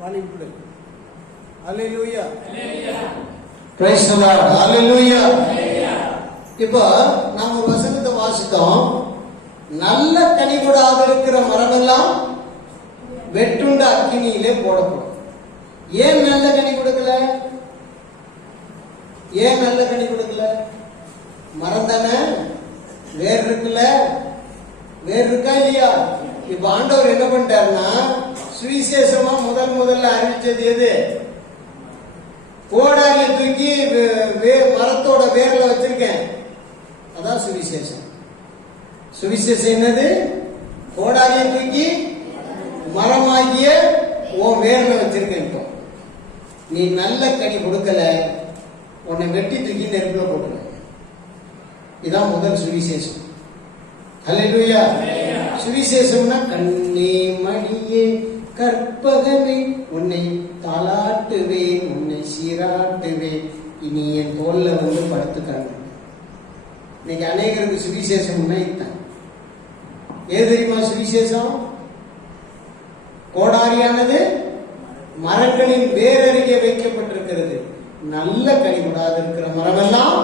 வாலிபுடு the Lord. Hallelujah. இப்போ நாம ஒரு வசனத்தை வாசித்தோம். நல்ல கனி கொடாத இருக்கிற மரமெல்லாம் வெட்டுண்ட அக்கினியிலே போடப்படும். ஏன் நல்ல கனி கொடுக்கல? ஏன் நல்ல கனி கொடுக்கல? மரம் தானே? வேர் இருக்குல்ல? வேர் இருக்கா இல்லையா? இப்ப ஆண்டவர் என்ன பண்ணிட்டாருன்னா சுவிசேஷமா முதல் முதல்ல அறிவிச்சது எது? கோடாரியை தூக்கி மரத்தோட வேர்ல வச்சிருக்கேன். அதான் சுவிசேஷம். சுவிசேஷம் என்னது? கோடாரியை தூக்கி மரமாகிய உன் வேர்ல வச்சிருக்கேன் இப்போ. நீ நல்ல கனி கொடுக்கல. உன்னை வெட்டி தூக்கி நெருப்புல போட்டுருவேன் இதான் முதல் சுவிசேஷம். ஹalleluya. சுவிசேஷம்னா கண்ணே கற்பகமே உன்னை தாளாட்டுவேன் உன்னை சீராட்டுவேன். இனி என் தோல்ல வந்து படுத்துக்காங்க இன்னைக்கு அநேகருக்கு சுவிசேஷம்னா இதுதான். ஏது தெரியுமா சுவிசேஷம்? கோடாரியானது மரங்களின் வேரருகே வைக்கப்பட்டிருக்கிறது. நல்ல கனி கொடாது இருக்கிற மரமெல்லாம்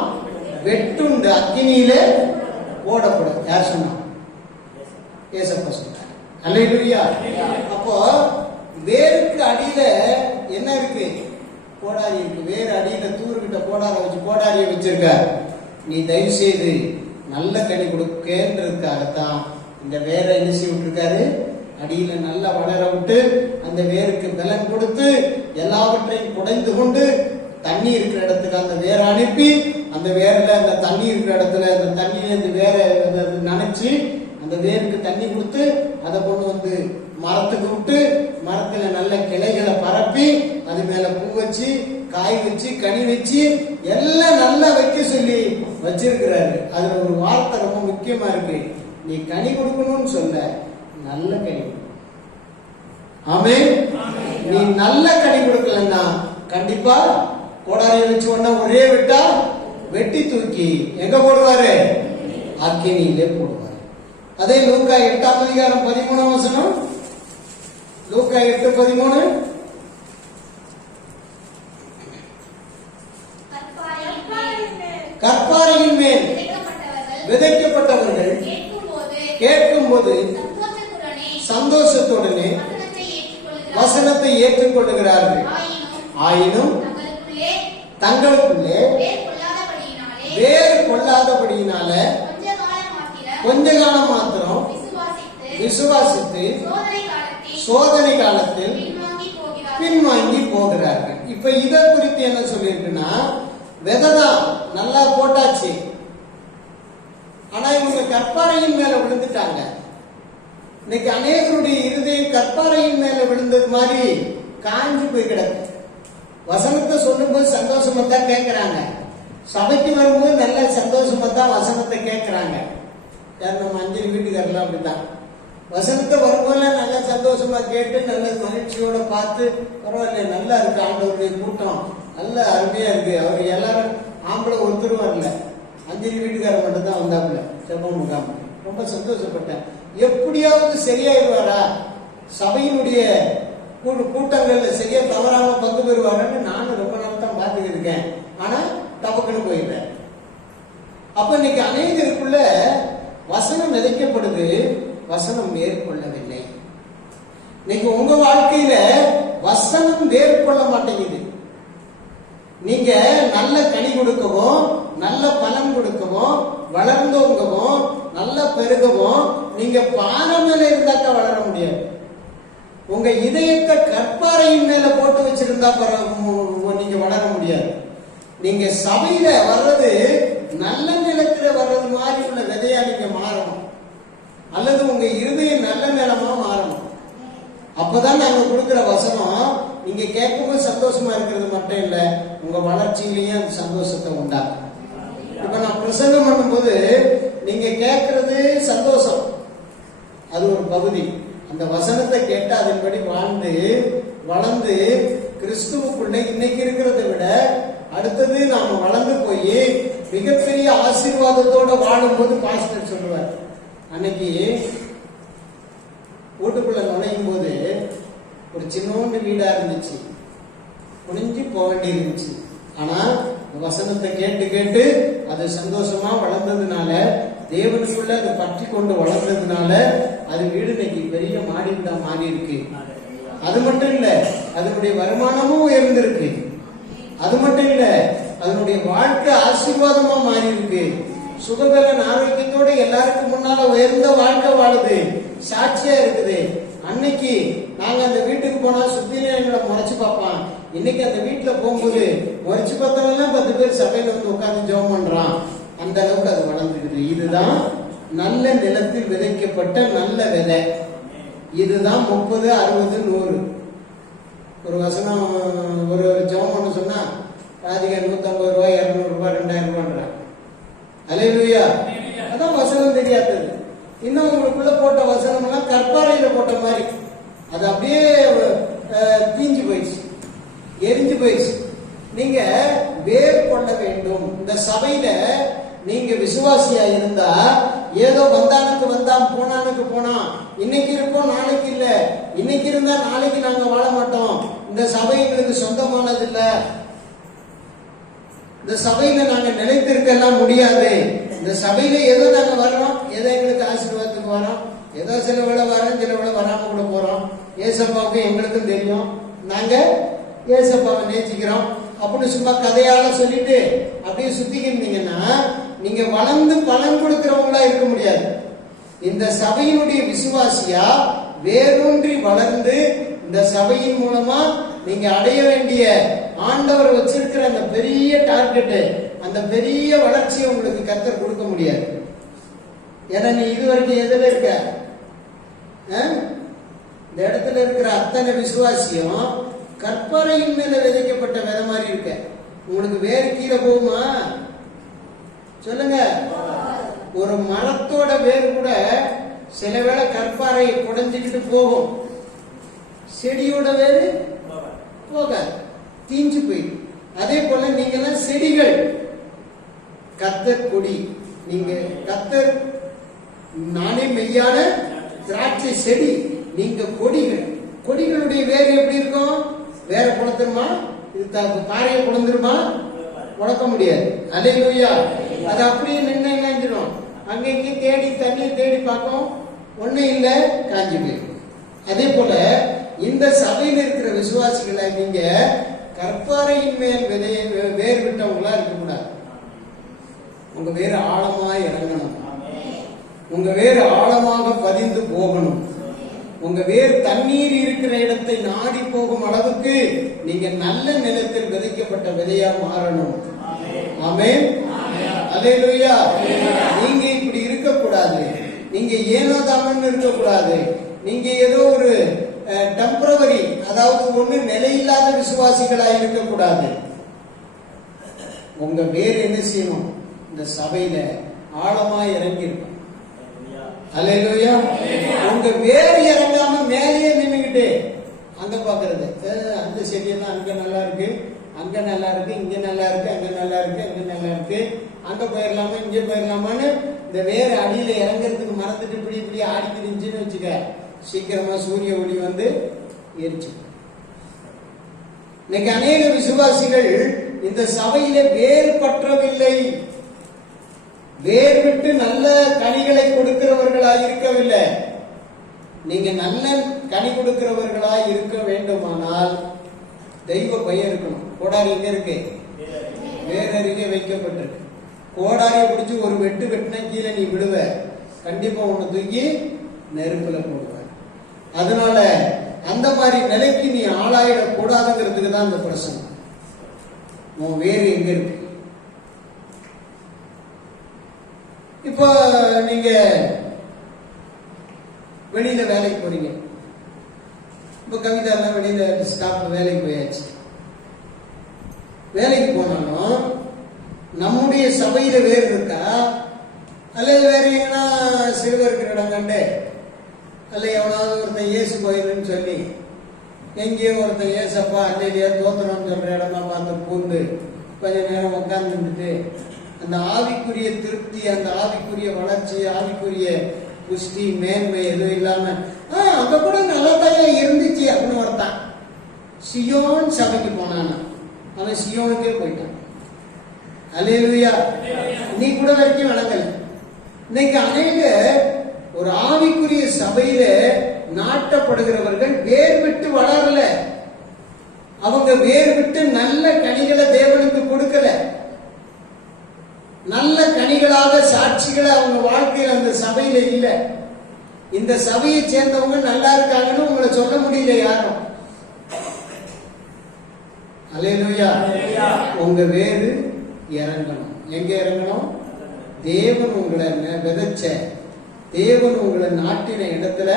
வெட்டுண்டு அக்கினியிலே போடப்படும். யார் சொன்னா? ஏசப்பா சொன்னார். அல்லேலூயா. அப்போ வேருக்கு அடியில என்ன இருக்கு? கோடாரி இருக்கு. வேறு அடியில தூர்கிட்ட கோடார வச்சு கோடாரியை வச்சிருக்க நீ தயவு செய்து நல்ல கனி கொடுக்கன்றதுக்காகத்தான் இந்த வேரை என்ன செய்ய விட்டுருக்காரு? அடியில நல்லா வளர விட்டு அந்த வேருக்கு பலன் கொடுத்து எல்லாவற்றையும் குடைந்து கொண்டு தண்ணி இருக்கிற இடத்துக்கு அந்த வேரை அனுப்பி அந்த வேர்ல அந்த தண்ணி இருக்கிற இடத்துல அந்த தண்ணியில இந்த வேரை அதை அந்த வேருக்கு தண்ணி கொடுத்து அதை கொண்டு வந்து மரத்துக்கு விட்டு மரத்துல நல்ல கிளைகளை பரப்பி அது மேல பூ வச்சு காய் வச்சு கனி வச்சு எல்லாம் நல்லா வைக்க சொல்லி வச்சிருக்கிறாரு. அதுல ஒரு வார்த்தை ரொம்ப முக்கியமா இருக்கு. நீ கனி கொடுக்கணும்னு சொல்ல நல்ல கனி. ஆமென்? நீ நல்ல கனி கொடுக்கலன்னா கண்டிப்பா கோடாரியை வச்சு ஒண்ணா ஒரே வெட்டா வெட்டி தூக்கி எங்க போடுவாரு? அக்கினியிலே போடுவாரு. அதே லூக்கா எட்டாம் அதிகாரம் பதிமூணாம் வசனம் லூக்கா எட்டு பதிமூணு கற்பாறையின் மேல் விதைக்கப்பட்டவர்கள் கேட்கும் போது சந்தோஷத்துடனே வசனத்தை ஏற்றுக்கொள்ளுகிறார்கள். ஆயினும் தங்களுக்குள்ளே வேறு கொள்ளாதபடியினால கொஞ்ச காலம் மாத்திரம் விசுவாசித்து சோதனை காலத்தில் பின்வாங்கி போகிறார்கள். இப்ப இத குறித்து என்ன சொல்லியிருக்குன்னா விதைதான் நல்லா போட்டாச்சு. ஆனா இவங்க கற்பாறையின் மேல விழுந்துட்டாங்க. இன்னைக்கு அநேகருடைய இருதயம் கற்பாறையின் மேல விழுந்தது மாதிரி காஞ்சு போய் கிடக்கு. வசனத்தை சொல்லும்போது சந்தோஷமா தான் கேட்கிறாங்க சபைக்கு வரும்போது நல்ல சந்தோஷமா தான் வசனத்தை கேட்கிறாங்க நம்ம அஞ்சலி வீட்டுக்காரெல்லாம் அப்படிதான் வசனத்தை வரும்போதெல்லாம் நல்லா சந்தோஷமா கேட்டு நல்ல மகிழ்ச்சியோட பார்த்து பரவாயில்ல நல்லா இருக்கு ஆண்டவருடைய கூட்டம். நல்ல அருமையா இருக்கு. அவர் எல்லாரும் ஆம்பளை ஒருத்தரும் வரல. அஞ்சலி வீட்டுக்காரர் மட்டும் தான் வந்தாப்புல. செப்பம் முகாம். ரொம்ப சந்தோஷப்பட்டேன். எப்படியாவது சரியாயிடுவாரா? சபையினுடைய கூ- கூட்டங்கள்ல சரியா தவறாம பங்கு பெறுவாரன்னு நானும் ரொம்ப நாள் தான் பார்த்துட்டு இருக்கேன். ஆனா டபக்குன்னு போயிட்டேன். அப்ப இன்னைக்கு அநேகருக்குள்ள வசனம் விதைக்கப்படுது. வசனம் மேற்கொள்ளவில்லை. இன்னைக்கு உங்க வாழ்க்கையில வசனம் மேற்கொள்ள மாட்டேங்குது. நீங்க நல்ல கனி கொடுக்கவும் நல்ல பலன் கொடுக்கவும் வளர்ந்தோங்கவும் நல்ல பெருகவும் நீங்க பானை மேல இருந்தாக்கா வளர முடியாது. உங்க இதயத்தை கற்பாறையின் மேல போட்டு வச்சிருந்தா நீங்க வளர முடியாது. நீங்க சபையில வர்றது நல்ல நிலத்துல வர்றது மாதிரி உள்ள விதையா நீங்க மாறணும். அல்லது உங்க இருதயம் நல்ல நிலமா மாறணும். அப்பதான் நாங்க கொடுக்குற வசனம் நீங்க கேட்கும்போது சந்தோஷமா இருக்கிறது மட்டும் இல்ல உங்க வளர்ச்சியிலையும் அந்த சந்தோஷத்தை உண்டாகும் இப்ப நான் பிரசங்கம் பண்ணும்போது நீங்க கேட்கறது சந்தோஷம். அது ஒரு பகுதி. அந்த வசனத்தை கேட்டு அதன்படி வாழ்ந்து வளர்ந்து கிறிஸ்துவுக்குள்ள இன்னைக்கு இருக்கிறத விட அடுத்தது நாம வளர்ந்து போய் மிகப்பெரிய ஆசீர்வாதத்தோட வாழும்போது பாஸ்டர் சொல்லுவார் அன்னைக்கு வீட்டுக்குள்ள நுழையும் போது ஒரு சின்னோண்டு வீடா இருந்துச்சு. குனிஞ்சு போக வேண்டி இருந்துச்சு. ஆனா இந்த வசனத்தை கேட்டு கேட்டு அது சந்தோஷமா வளர்ந்ததுனால தேவனுக்குள்ள அது பற்றி கொண்டு வளர்ந்ததுனால அது வீடு இன்னைக்கு பெரிய மாடி வீடா மாறி இருக்கு. அது மட்டும் இல்ல அதனுடைய வருமானமும் உயர்ந்திருக்கு. அது மட்டும் இல்ல அதனுடைய வாழ்க்கை ஆசீர்வாதமா மாறி இருக்கு. சுகபலன் ஆரோக்கியத்தோட எல்லாருக்கும் முன்னால உயர்ந்த வாழ்க்கை வாழுது. சாட்சியா இருக்குது. அன்னைக்கு நாங்க அந்த வீட்டுக்கு போனா சுத்திலும் எங்களை முறைச்சு பார்ப்பான். இன்னைக்கு அந்த வீட்டுல போகும்போது முறைச்சு பார்த்தவங்க பத்து பேர் சபையில வந்து உட்கார்ந்து ஜெபம் பண்றான். அந்த அளவுக்கு அது வளர்ந்துக்குது இதுதான் நல்ல நிலத்தில் விதைக்கப்பட்ட நல்ல விதை. இதுதான் முப்பது அறுபது நூறு. ஒரு வசனம் ஒரு ஜெபம் பண்ண சொன்னா ராதிகா நூத்தம்பது ரூபாய் இருநூறு ரூபாய் ரெண்டாயிரம் ரூபாய்ன்றான். அலையிலுயா. அதான் வசனம் தெரியாதது. இன்னும் உங்களுக்குள்ள போட்ட வசனம் எல்லாம் கற்பாறையில போட்ட மாதிரி. அது அப்படியே தீஞ்சு போயிடுச்சு. எரிஞ்சு போயிடுச்சு. நீங்க வேர் கொள்ள வேண்டும். இந்த சபையில நீங்க விசுவாசியா இருந்தா ஏதோ வந்தானுக்கு வந்தான் போனானுக்கு போனான். இன்னைக்கு இருக்கோம் நாளைக்கு இல்ல. இன்னைக்கு இருந்தா நாளைக்கு நாங்க வாழ மாட்டோம். இந்த சபை எங்களுக்கு சொந்தமானது இல்லை. இந்த சபையில நாங்க நிலைத்திருக்க எல்லாம் முடியாது. இந்த சபையில ஏதோ நாங்க வர்றோம். ஏதோ எங்களுக்கு ஆசீர்வாதத்துக்கு வரோம் ஏதோ சில வேளை வரோம் சில வேளை வராம கூட போறோம். ஏசப்பாவுக்கும் எங்களுக்கும் தெரியும். நாங்க ஏசப்பாவை நேசிக்கிறோம். அப்படின்னு சும்மா கதையால சொல்லிட்டு அப்படியே சுத்திக்கிருந்தீங்கன்னா நீங்க வளர்ந்து பலன் கொடுக்கிறவங்களா இருக்க முடியாது. இந்த சபையினுடைய விசுவாசியா வேரூன்றி வளர்ந்து இந்த சபையின் மூலமா நீங்க அடைய வேண்டிய ஆண்டவர் வச்சிருக்கிற அந்த பெரிய டார்கெட் அந்த பெரிய வளர்ச்சியை உங்களுக்கு கருத்தர் கொடுக்க முடியாது. ஏன்னா நீ இதுவரைக்கும் எதுல இருக்க? ஆ? இந்த இடத்துல இருக்கிற அத்தனை விசுவாசியம் கற்பறையின் மேல விதைக்கப்பட்ட வித மாதிரி இருக்க. உங்களுக்கு வேறு கீழே போகுமா? சொல்லுங்க. ஒரு மரத்தோட வேர் கூட சில வேளை கற்பாறையை குடைஞ்சுக்கிட்டு போகும். செடியோட வேறு போகாது. தீஞ்சு போயிடும். அதே போல நீங்கெல்லாம் செடிகள். கத்தர் கொடி. நீங்க கத்தர் நானே மெய்யான திராட்சை செடி. நீங்க கொடிகள். கொடிகளுடைய வேறு எப்படி இருக்கும் வேற குளத்துருமா இது பாறையை குழந்துருமா உடக்க முடியாது. அலையிலுயா அது அப்படியே நின்று நினைஞ்சிடும் அங்க தேடி தண்ணியை தேடி பார்க்கும். ஒண்ணும் இல்ல காஞ்சி போயிடும். அதே போல இந்த சபையில் இருக்கிற விசுவாசிகளை நீங்க கற்பாறையின் மேல் விதைய வேர் விட்டவங்களா இருக்கக்கூடாது. உங்க வேறு ஆழமா இறங்கணும். உங்க வேறு ஆழமாக பதிந்து போகணும். உங்க வேர் தண்ணீர் இருக்கிற இடத்தை நாடி போகும் அளவுக்கு நீங்க நல்ல நிலத்தில் விதைக்கப்பட்ட விதையா மாறணும். ஆமென். அல்லேலூயா. நீங்க இப்படி இருக்கக்கூடாது. நீங்க ஏனோ தாமன்னு இருக்கக்கூடாது. நீங்க ஏதோ ஒரு டெம்பரவரி அதாவது ஒண்ணு நிலையில்லாத விசுவாசிகளா இருக்கக்கூடாது. உங்க வேர் என்ன செய்யணும்? இந்த சபையில ஆழமா இறங்கிருக்கும் அலையிலோயா உங்க வேறு இறங்காம மேலேயே நின்றுகிட்டு அங்க பாக்குறது. அந்த செடியெல்லாம் அங்க நல்லா இருக்கு அங்க நல்லா இருக்கு இங்க நல்லா இருக்கு அங்க நல்லா இருக்கு அங்க நல்லா இருக்கு. அங்க போயிடலாமா இங்க போயிடலாமான்னு இந்த வேர் அடியில இறங்குறதுக்கு மறந்துட்டு இப்படி இப்படி ஆடி இருந்துச்சுன்னு வச்சுக்க. சீக்கிரமா சூரிய ஒளி வந்து எரிச்சு இன்னைக்கு அநேக விசுவாசிகள் இந்த சபையில வேர் பற்றவில்லை வேர் விட்டு நல்ல கனிகளை கொடுக்கிறவர்களாய் இருக்கவில்லை. நீங்க நல்ல கனி கொடுக்கிறவர்களாய் இருக்க வேண்டுமானால் தெய்வ பயம் இருக்கணும். கோடாரி எங்க இருக்கு? வேறருகே வைக்கப்பட்டிருக்கு. கோடாரியை பிடிச்சி ஒரு வெட்டு வெட்டினா கீழே நீ விடுவ கண்டிப்பா உன்னை தூக்கி நெருப்புல போடுவ. அதனால அந்த மாதிரி நிலைக்கு நீ ஆளாயிடக்கூடாதுங்கிறதுக்கு தான் இந்த பிரச்சனை உன் வேறு எங்க இருக்கு? இப்போ நீங்க வெளியில வேலைக்கு போறீங்க. இப்போ கவிதா எல்லாம் வெளியில ஸ்டாஃப் வேலைக்கு போயாச்சு. வேலைக்கு போனாலும் நம்முடைய சபையில வேறு இருக்கா? அல்லது வேற எங்கன்னா சிறுவர் இருக்கிற இடம் கண்டு இல்லை எவனாவது ஒருத்தன் இயேசு கோயிலுன்னு சொல்லி எங்கேயோ ஒருத்தன் ஏசப்பா அல்லையிலேயே தோத்திரம் சொல்கிற இடமா பார்த்து பூந்து கொஞ்ச நேரம் உட்கார்ந்துட்டு அந்த ஆவிக்குரிய திருப்தி அந்த ஆவிக்குரிய வளர்ச்சி ஆவிக்குரிய புஷ்டி மேன்மை எதுவும் இல்லாமல் ஆ அங்கே கூட நல்லதையா இருந்துச்சு அப்படின்னு ஒருத்தான். சியோன் சபைக்கு போனான். அவன் சியோனுக்கே போயிட்டான். அல்லேலூயா. நீ கூட வரைக்கும் வளர்க்கல. இன்னைக்கு அநேக ஒரு ஆ சபையில நாட்டப்படுகிறவர்கள் வேர் விட்டு வளரல. அவங்க வேர் விட்டு நல்ல கனிகளை தேவனுக்கு கொடுக்கல. நல்ல கனிகளாக சாட்சிகளை அவங்க வாழ்க்கையில் அந்த சபையில இல்ல. இந்த சபையை சேர்ந்தவங்க நல்லா இருக்காங்கன்னு உங்களை சொல்ல முடியல யாரும். அலையலுயா உங்க வேறு இறங்கணும். எங்க இறங்கணும்? தேவன் உங்களை விதைச்சேன் விதைச்ச தேவன் உங்களை நாட்டின இடத்துல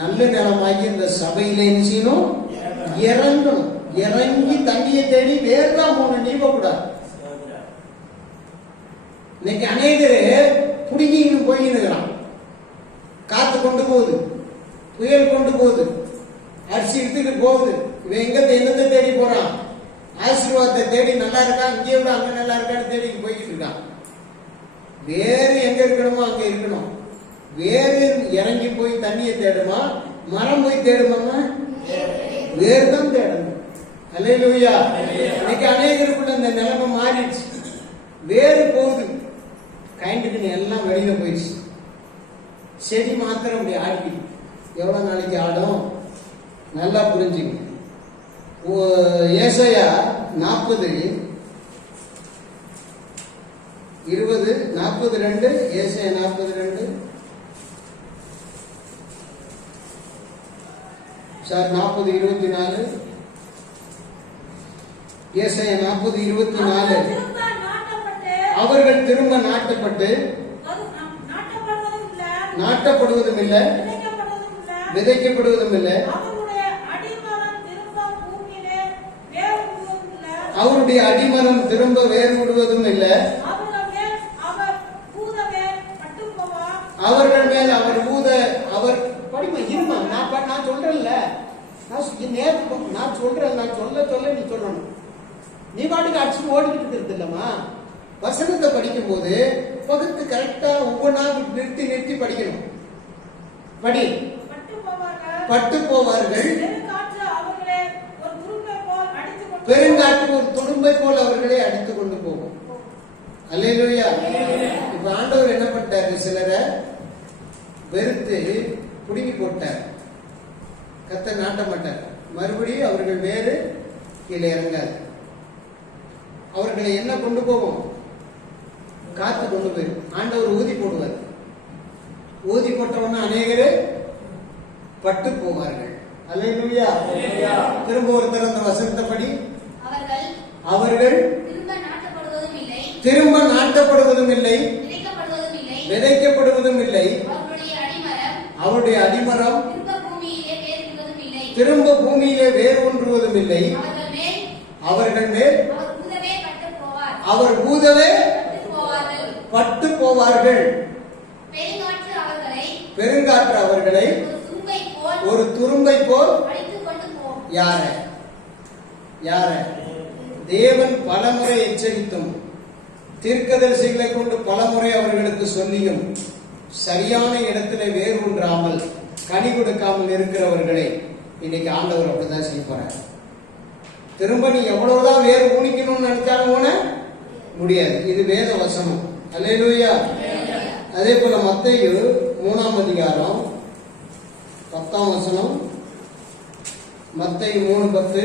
நல்ல நிலமாகி இந்த சபையில செய்யணும் இறங்கணும். இறங்கி தண்ணியை தேடி வேறுதான் போன நீவக்கூடாது. இன்னைக்கு அநேகர் புடுங்கின்னு போயின்னுக்கிறான் காத்து கொண்டு போகுது. புயல் கொண்டு போகுது. அரிசி எடுத்துட்டு போகுது. இவன் எங்க என்னத்தை தேடி போறான்? ஆசீர்வாதத்தை தேடி நல்லா இருக்கா இங்கே விட அங்க நல்லா இருக்கான்னு தேடி போய்கிட்டு இருக்கான். வேறு எங்க இருக்கணுமோ அங்க இருக்கணும். வேறு இறங்கி போய் தண்ணியை தேடுமா? மரம் போய் தேடுமாமா வேறு தான் தேடணும். அல்லேலூயா. இன்னைக்கு அநேகருக்குள்ள இந்த நிலைமை மாறிடுச்சு. வேறு போகுது. கைண்டுக்கு எல்லாம் வெளியில போயிடுச்சு. செடி மாத்திரம் அப்படி ஆடி எவ்வளவு நாளைக்கு ஆடும்? நல்லா புரிஞ்சுங்க. ஓ- நாற்பது இருபது நாற்பது ரெண்டு ஏசையா நாற்பது ரெண்டு சார் நாற்பது இருபத்தி நாலு. ஏசாயா நாற்பது இருபத்தி நாலு. அவர்கள் திரும்ப நாட்டப்பட்டு, நாட்டப்படுவதும் இல்ல, விதைக்கப்படுவதும் இல்ல, அவருடைய அடிமரம் திரும்ப வேர் விடுவதும் இல்லை அவர்கள் மேல் அவர் பூதமே பட்டுப் போவார். அவர்கள் மேல் அவர் ஊத அவர் படிமா இருமா நான் ப- நான் சொல்றேன்ல நேத்து நான் சொல்றேன் நான் சொல்ல சொல்ல நீ சொல்லணும். நீ பாட்டுக்கு அடிச்சு ஓடிக்கிட்டு இருக்கிறது இல்லம்மா. வசனத்தை படிக்கும் போது பகுத்து கரெக்டா ஒவ்வொன்றா நிறுத்தி நிறுத்தி படிக்கணும். படி. பட்டு போவார்கள். பெருங்காற்று ஒரு அடித்துக் துடும்பை போல் அவர்களை அடித்து கொண்டு போகும். அல்லேலூயா. இப்ப ஆண்டவர் என்ன பண்ணிட்டாரு? சிலரை வெறுத்து புடுங்கி போட்டார். கத்த நாட்ட மாட்டார் மறுபடியும் அவர்கள் வேறு கீழே இறங்காது அவர்களை என்ன கொண்டு போவோம்? காத்து கொண்டு போயிடும் ஆண்டவர் ஊதி போடுவார். ஊதி போட்டவன அநேகரு பட்டு போவார்கள். அல்லேலூயா. திரும்ப ஒருத்தர் அந்த வசனத்தைப்படி அவர்கள் அவர்கள் திரும்ப நாட்டப்படுவதும் இல்லை. திரும்ப நாட்டப்படுவதும் இல்லை. விதைக்கப்படுவதும் இல்லை. அவருடைய அடிமரம் திரும்ப பூமியிலே வேறுவதும் இல்லை திரும்ப பூமியிலே வேர் ஒன்றுவதும் இல்லை. அவர்கள் மேல் அவர் ஊதவே பட்டு போவார்கள். பெருங்காற்று அவர்களை ஒரு துரும்பை போல் யார? யார? தேவன் பலமுறை எச்சரித்தும் தீர்க்கதரிசிகளை கொண்டு பலமுறை அவர்களுக்கு சொல்லியும் சரியான இடத்துல வேர் ஊன்றாமல் கனி கொடுக்காமல் இருக்கிறவர்களை இன்னைக்கு ஆண்டவர் அப்படிதான் செய்ய போறார். திரும்ப நீ எவ்வளவுதான் வேர் ஊனிக்கணும்னு நினைச்சாலும் ஊன முடியாது. இது வேத வசனம். அல்லேலூயா. அதே போல மத்தேயு மூணாம் அதிகாரம் பத்தாம் வசனம். மத்தேயு மூணு பத்து.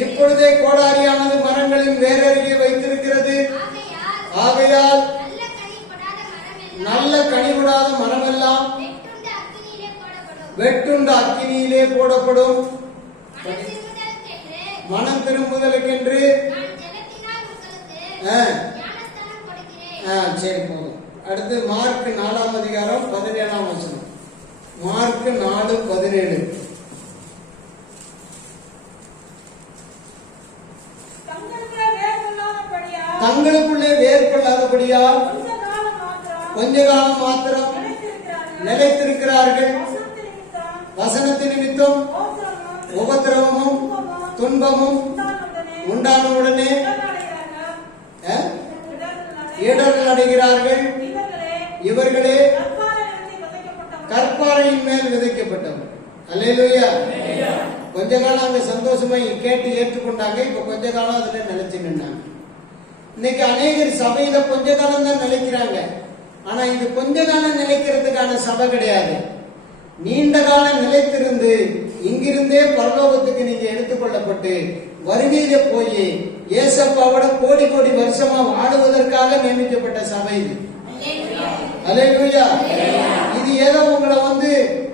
இப்பொழுதே கோடாரியானது. மரங்களின் வேரருகே வைத்திருக்கிறது. ஆகையால் ஆகையால் நல்ல கனி கொடாத மரம் எல்லாம் நல்ல கனிவிடாத மரமெல்லாம் வெட்டுண்டு அக்கினியிலே போடப்படும். வெட்டுண்ட அக்கினியிலே போடப்படும். மனம் திரும்புதலுக்கென்று. மனம் திரும்புதலுக்கென்று. சரி போதும். அடுத்து மார்க் நாலாம் அதிகாரம் பதினேழாம் வசனம். மார்க் நாலு பதினேழு. தங்களுக்குள்ளே வேர் கொள்ளாதபடியா, தங்களுக்குள்ளே வேர் கொள்ளாதபடியா கொஞ்ச காலம் மாத்திரம் கொஞ்ச காலம் மாத்திரம் நிலைத்திருக்கிறார்கள். வசனத்து நிமித்தம் வசனத்தின் உபத்திரவமும் துன்பமும் உண்டான உடனே ஆ? இடர்கள் அடைகிறார்கள் இவர்களே கற்பாறையின் மேல் விதைக்கப்பட்டவர். அல்லையா கொஞ்ச காலம் அங்க சந்தோஷமா கேட்டு ஏற்றுக்கொண்டாங்க. இப்ப கொஞ்ச காலம் அதுல நிலைச்சு நின்னாங்க. இன்னைக்கு அநேகர் சபையில கொஞ்ச காலம் தான் நிலைக்கிறாங்க. ஆனா இது கொஞ்ச காலம் நிலைக்கிறதுக்கான சபை கிடையாது. நீண்ட காலம் நிலைத்திருந்து இங்கிருந்தே பரலோகத்துக்கு நீங்க எடுத்துக்கொள்ளப்பட்டு வருகையில போய் ஏசப்பாவோட கோடி கோடி வருஷமா வாழுவதற்காக நியமிக்கப்பட்ட சபை இது. அல்லேலூயா இது ஏதோ உங்களை வந்து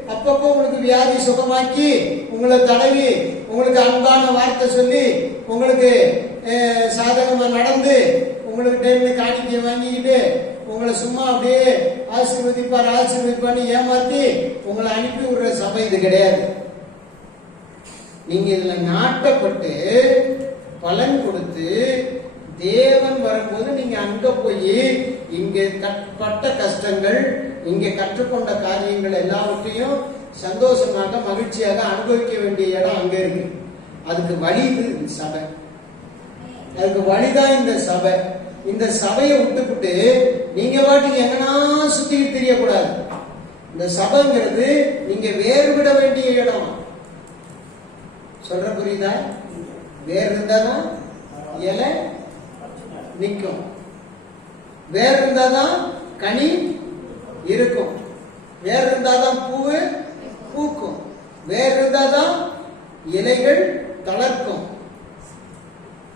அப்பப்போ உங்களுக்கு வியாதி சுகமாக்கி உங்களை தடவி உங்களுக்கு அன்பான வார்த்தை சொல்லி உங்களுக்கு சாதகமா நடந்து உங்களுக்கு டைம்ல காணிக்கை வாங்கிக்கிட்டு உங்களை சும்மா அப்படியே ஆசீர்வதிப்பார் ஆசீர்வதிப்பான்னு ஏமாத்தி உங்களை அனுப்பி விடுற சபை இது கிடையாது. நீங்க இதுல நாட்டப்பட்டு பலன் கொடுத்து தேவன் வரும்போது நீங்க அங்க போய் இங்க பட்ட கஷ்டங்கள் இங்க கற்றுக்கொண்ட காரியங்கள் எல்லாவற்றையும் சந்தோஷமாக மகிழ்ச்சியாக அனுபவிக்க வேண்டிய இடம் அங்க இருக்கு. அதுக்கு வழி இது சபை. அதுக்கு வழிதான் இந்த சபை. இந்த சபையை விட்டுப்புட்டு நீங்க பாட்டுக்கு எங்கன்னா சுத்திட்டு தெரியக்கூடாது. இந்த சபைங்கிறது நீங்க வேறுவிட வேண்டிய இடம். சொல்ற புரியுதா? வேறு இருந்தாதான் இலை நிற்கும். வேறு இருந்தாதான் கனி இருக்கும். வேறு இருந்தாதான் பூவு பூக்கும். வேறு இருந்தாதான் இலைகள் தளர்க்கும்.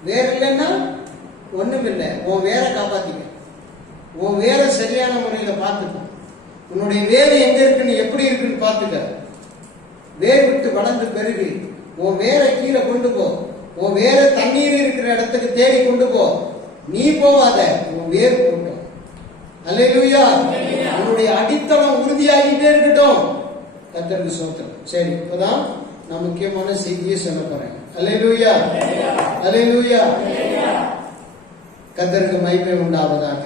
வேறு இல்லைன்னா ஒண்ணும் இல்லை உன் வேரை காப்பாத்திக்க. உன் வேரை சரியான முறையில பார்த்துக்க. உன்னுடைய வேர் எங்க இருக்குன்னு எப்படி இருக்குன்னு பார்த்துக்க. வேர் விட்டு வளர்ந்து பெருகு. உன் வேரை கீழே கொண்டு போ. உன் வேற தண்ணீர் இருக்கிற இடத்துக்கு தேடி கொண்டு போ. நீ போவாத உன் வேர் போட்டோம். அல்லேலூயா. உன்னுடைய அடித்தளம் உறுதியாகிட்டே இருக்கட்டும். கத்தருக்கு சோத்திரம். சரி இப்பதான் நான் முக்கியமான செய்தியை சொல்ல போறேன். அல்லேலூயா. அல்லேலூயா. கத்தருக்கு மகிமை உண்டாவதாக.